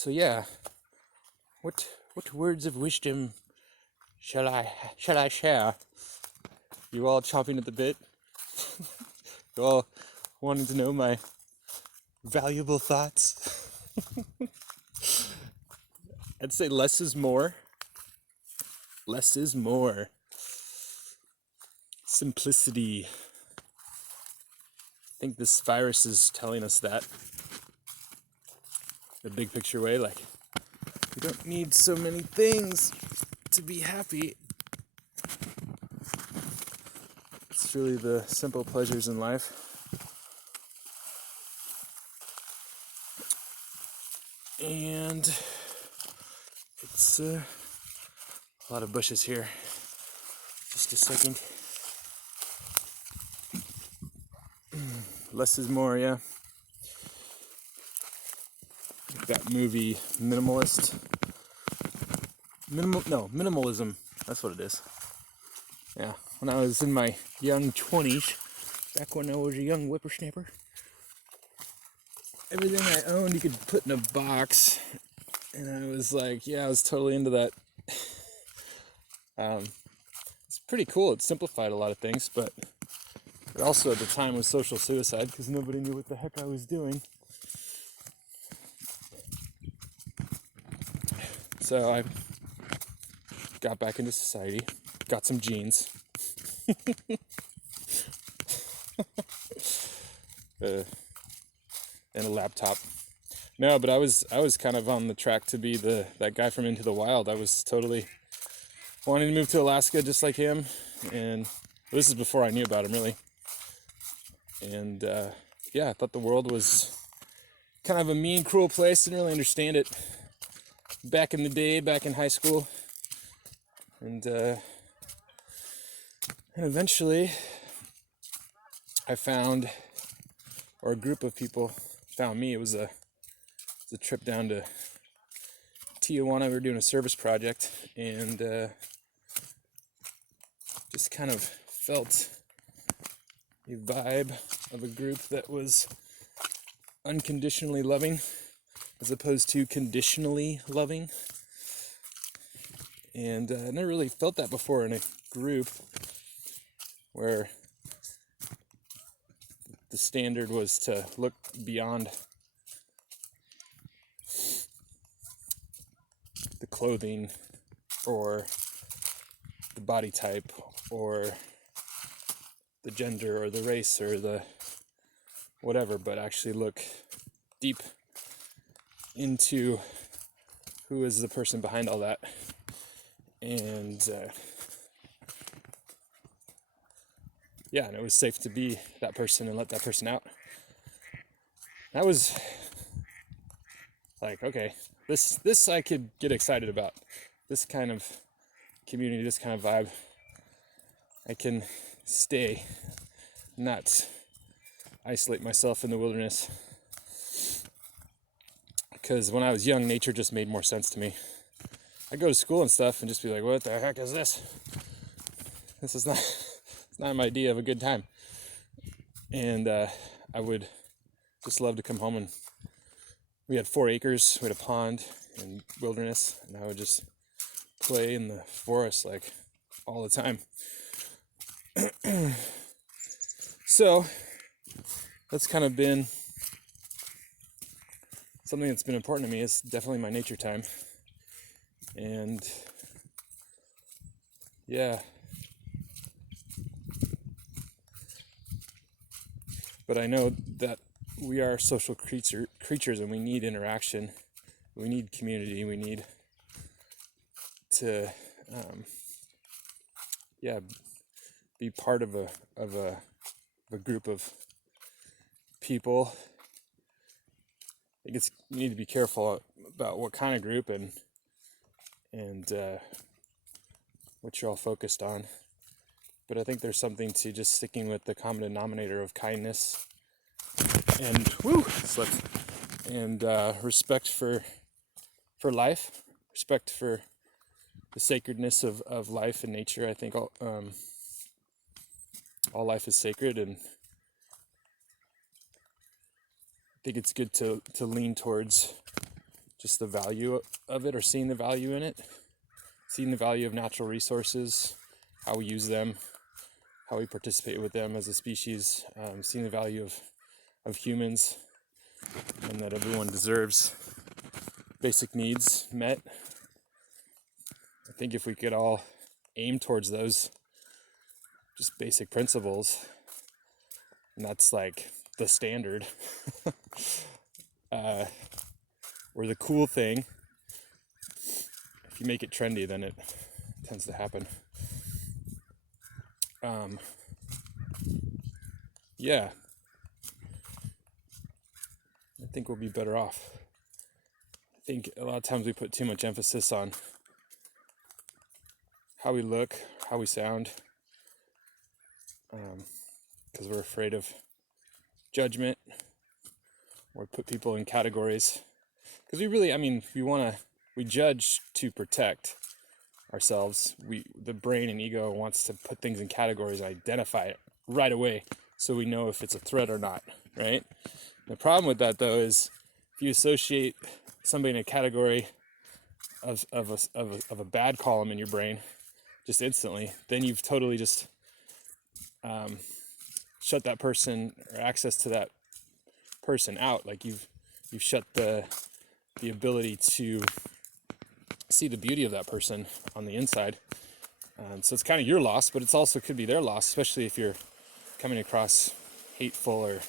So yeah, what words of wisdom shall I share? You all chomping at the bit. You all wanting to know my valuable thoughts. I'd say less is more. Less is more. Simplicity. I think this virus is telling us that. The big picture way, like, we don't need so many things to be happy. It's really the simple pleasures in life. And it's a lot of bushes here. Just a second. Less is more, yeah. That movie, Minimalism. That's what it is. Yeah, when I was in my young 20s, back when I was a young whippersnapper, everything I owned you could put in a box, and I was like, yeah, I was totally into that. It's pretty cool. It simplified a lot of things, but it also at the time was social suicide because nobody knew what the heck I was doing. So I got back into society, got some jeans, and a laptop. No, but I was kind of on the track to be that guy from Into the Wild. I was totally wanting to move to Alaska just like him, and this is before I knew about him really. And yeah, I thought the world was kind of a mean, cruel place. Didn't really understand it back in the day, back in high school, and eventually I found, or a group of people found me. It was a trip down to Tijuana. We were doing a service project, and just kind of felt a vibe of a group that was unconditionally loving as opposed to conditionally loving. And I never really felt that before in a group where the standard was to look beyond the clothing or the body type or the gender or the race or the whatever, but actually look deep into who is the person behind all that. And yeah, and it was safe to be that person and let that person out. That was like, okay, this I could get excited about. This kind of community, this kind of vibe. I can stay, not isolate myself in the wilderness. Because when I was young, nature just made more sense to me. I'd go to school and stuff and just be like, what the heck is this? This is not, it's not my idea of a good time. And I would just love to come home, and we had 4 acres, we had a pond and wilderness, and I would just play in the forest like all the time. So that's kind of been something that's been important to me. Is definitely my nature time. And yeah, but I know that we are social creatures and we need interaction, we need community, we need to be part of a group of people. I think you need to be careful about what kind of group and what you're all focused on. But I think there's something to just sticking with the common denominator of kindness and respect for life, respect for the sacredness of life and nature. I think all life is sacred, and I think it's good to lean towards just the value of it, or seeing the value in it, seeing the value of natural resources, how we use them, how we participate with them as a species, seeing the value of humans, and that everyone deserves basic needs met. I think if we could all aim towards those just basic principles, and that's like the standard, or the cool thing, if you make it trendy, then it tends to happen. Yeah, I think we'll be better off. I think a lot of times we put too much emphasis on how we look, how we sound, because we're afraid of judgment, or put people in categories. Because we judge to protect ourselves. The brain and ego wants to put things in categories and identify it right away, so we know if it's a threat or not, right? The problem with that, though, is if you associate somebody in a category of a bad column in your brain just instantly, then you've totally just shut that person, or access to that person, out. Like you've shut the ability to see the beauty of that person on the inside. So it's kind of your loss, but it's also could be their loss, especially if you're coming across hateful or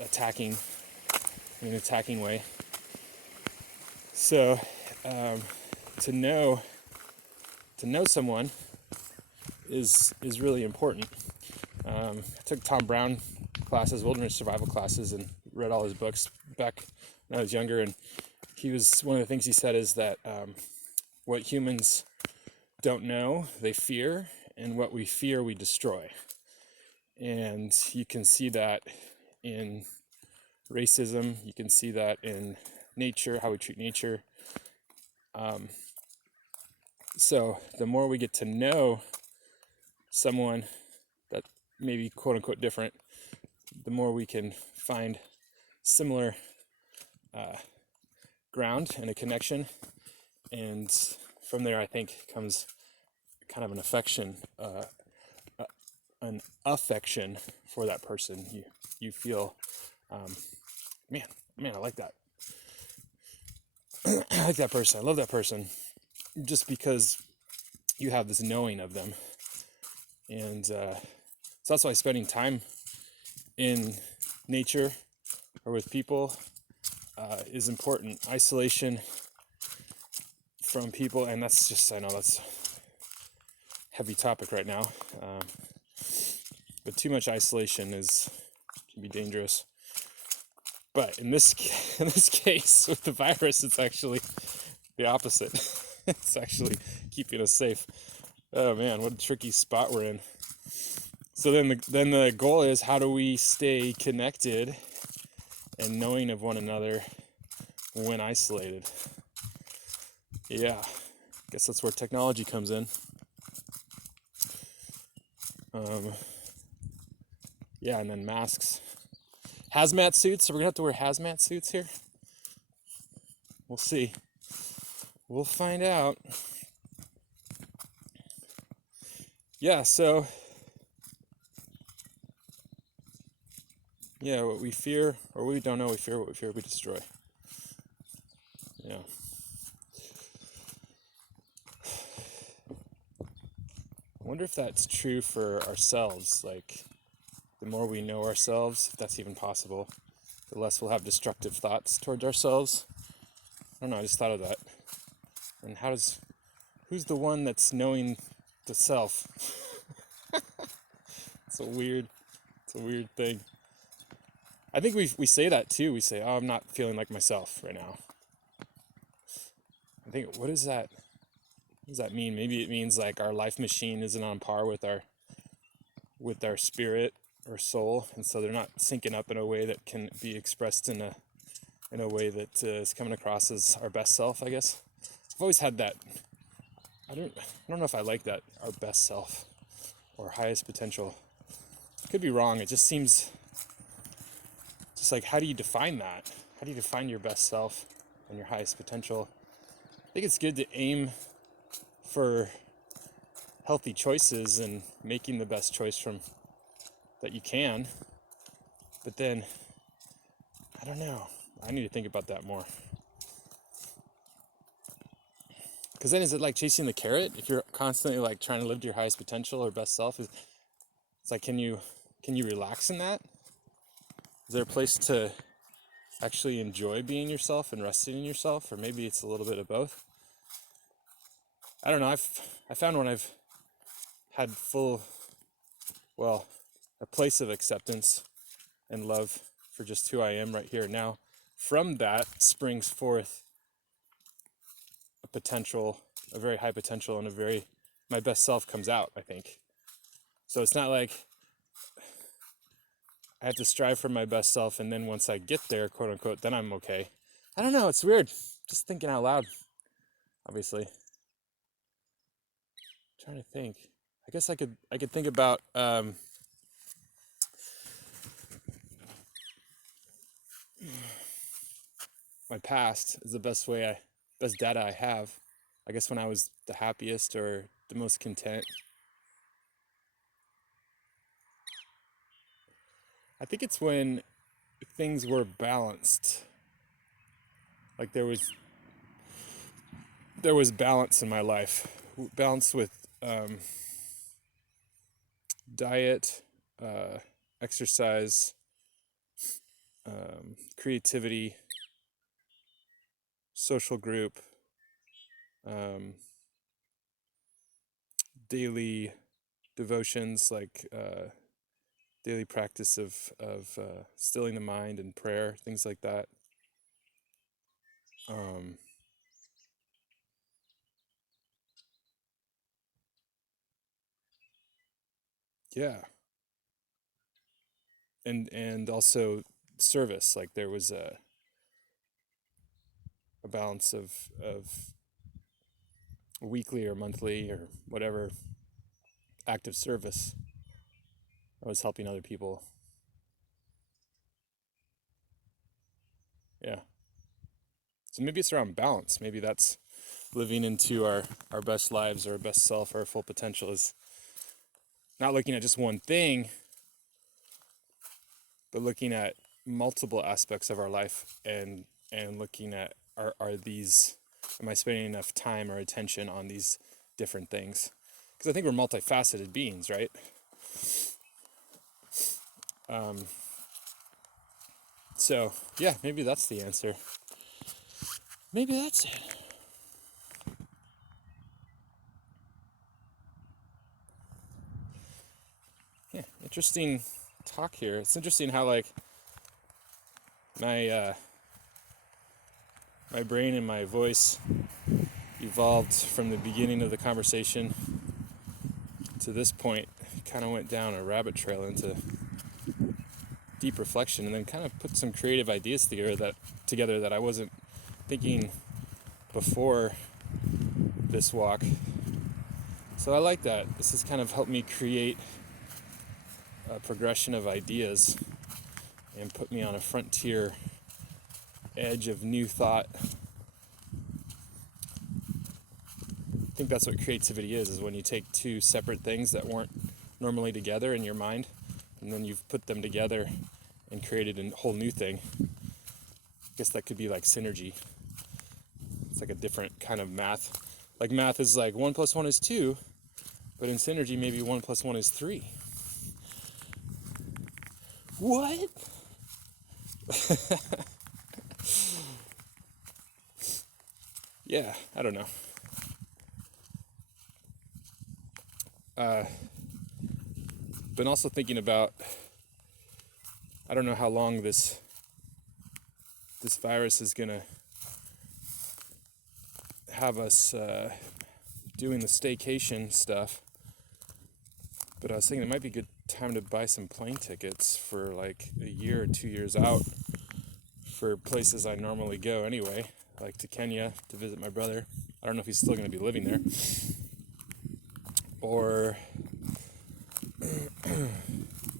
attacking in an attacking way. So to know someone is really important. I took Tom Brown classes, wilderness survival classes, and read all his books back when I was younger. And one of the things he said is that what humans don't know, they fear, and what we fear, we destroy. And you can see that in racism. You can see that in nature, how we treat nature. So the more we get to know someone that may be quote unquote different, the more we can find similar ground and a connection. And from there, I think, comes kind of an affection for that person. You feel, man, I like that. I like that person. I love that person, just because you have this knowing of them. And so that's why spending time in nature or with people is important. Isolation from people, and that's just, I know that's a heavy topic right now, but too much isolation can be dangerous. But in this case with the virus, it's actually the opposite. It's actually keeping us safe. Oh man, what a tricky spot we're in. So then the goal is, how do we stay connected and knowing of one another when isolated? Yeah, I guess that's where technology comes in. Yeah, and then masks. Hazmat suits. Are we gonna have to wear hazmat suits here? We'll see. We'll find out. Yeah, so yeah, what we fear, or we don't know we fear, what we fear we destroy. Yeah. I wonder if that's true for ourselves. Like, the more we know ourselves, if that's even possible, the less we'll have destructive thoughts towards ourselves. I don't know, I just thought of that. And who's the one that's knowing the self? It's a weird thing. I think we say that too. We say, oh, I'm not feeling like myself right now. I think, what does that mean? Maybe it means like our life machine isn't on par with our spirit or soul, and so they're not syncing up in a way that can be expressed in a way that is coming across as our best self, I guess. I've always had that. I don't know if I like that, our best self or highest potential. Could be wrong. It just seems just like, how do you define that? How do you define your best self? and your highest potential, I think it's good to aim for healthy choices and making the best choice from that you can. But then, I don't know. I need to think about that more. Because then is it like chasing the carrot? If you're constantly like trying to live to your highest potential or best self, it's like, can you relax in that? Is there a place to actually enjoy being yourself and resting in yourself? Or maybe it's a little bit of both. I don't know. I found when I've had a place of acceptance and love for just who I am right here now, from that springs forth a potential, a very high potential, and my best self comes out, I think. So it's not like I have to strive for my best self, and then once I get there, quote unquote, then I'm okay. I don't know, it's weird. Just thinking out loud, obviously. I'm trying to think. I guess I could think about my past is the best data I have. I guess when I was the happiest or the most content. I think it's when things were balanced. Like there was balance in my life. Balance with diet, exercise, creativity, social group, daily devotions, like daily practice of stilling the mind and prayer, things like that. Yeah. And also service, like there was a balance of weekly or monthly or whatever act of service. I was helping other people. Yeah. So maybe it's around balance. Maybe that's living into our best lives, or our best self, our full potential, is not looking at just one thing, but looking at multiple aspects of our life and looking at am I spending enough time or attention on these different things? Because I think we're multifaceted beings, right? So yeah, maybe that's the answer. Maybe that's it. Yeah, interesting talk here. It's interesting how like my brain and my voice evolved from the beginning of the conversation to this point. Kind of went down a rabbit trail into deep reflection, and then kind of put some creative ideas together that I wasn't thinking before this walk. So I like that. This has kind of helped me create a progression of ideas and put me on a frontier edge of new thought. I think that's what creativity is when you take two separate things that weren't normally together in your mind, and then you've put them together and created a whole new thing. I guess that could be like synergy. It's like a different kind of math. Like math is like 1 + 1 is 2, but in synergy maybe 1 + 1 is 3. What? Yeah, I don't know. Been also thinking about, I don't know how long this virus is gonna have us doing the staycation stuff, but I was thinking it might be a good time to buy some plane tickets for like a year or 2 years out for places I normally go anyway, like to Kenya to visit my brother. I don't know if he's still going to be living there, or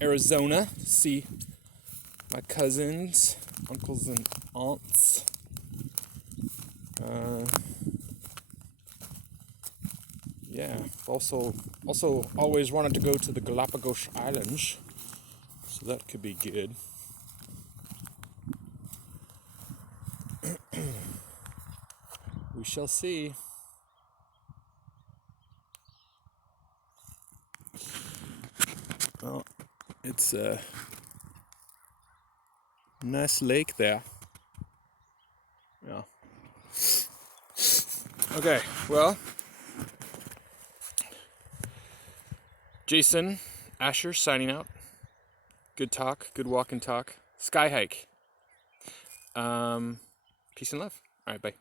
Arizona to see my cousins, uncles and aunts. Yeah, also always wanted to go to the Galapagos Islands, so that could be good. We shall see. Well, it's a nice lake there. Yeah. Okay, well, Jason Asher signing out. Good talk, good walk and talk. Sky hike. Peace and love. All right, bye.